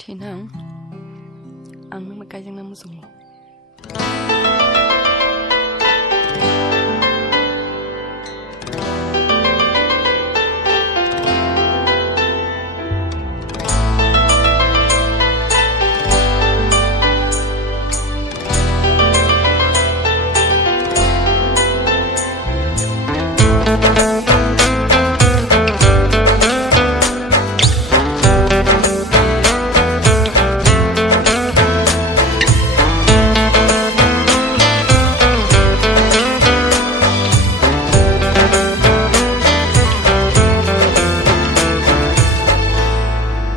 Tenang, ang magkayang na musong mo.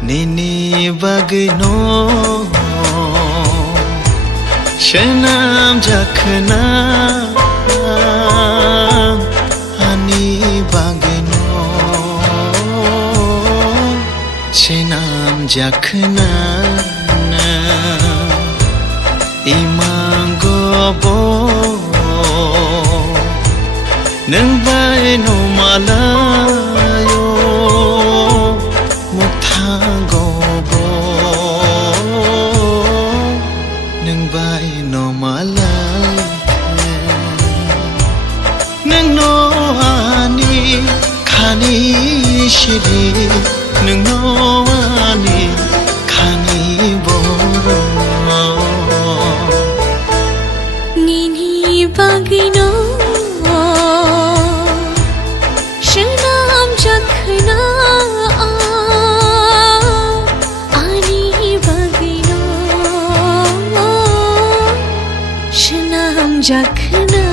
Nini bagno SWNAM khwna ani bagno SWNAM khwna imangobo nang bai no malayo muktangobo nang bai no malay nang no ani khani shiri nang no ani khani boro nini bagino SWNAM khwna ani bagino SWNAM khwna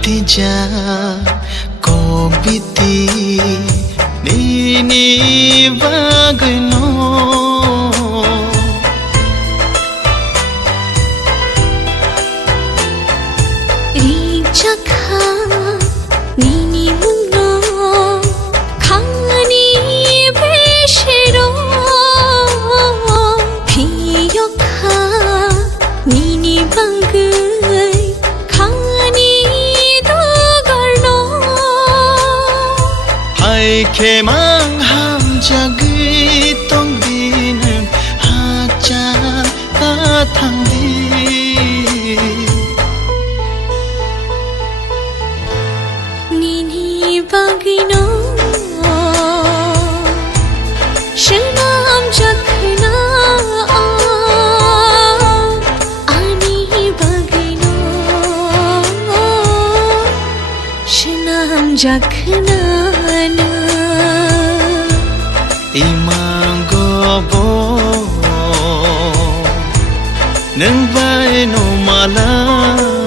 tija kokbiti nini bagno Rikchakha nini mungno khani beshero phiyokha nini bangai khani dogarno hai khemang ham jagi tong din hacha ta thang di nini bagino SWNAM khwna ani bagino SWNAM khwna imangobo nang bai no malay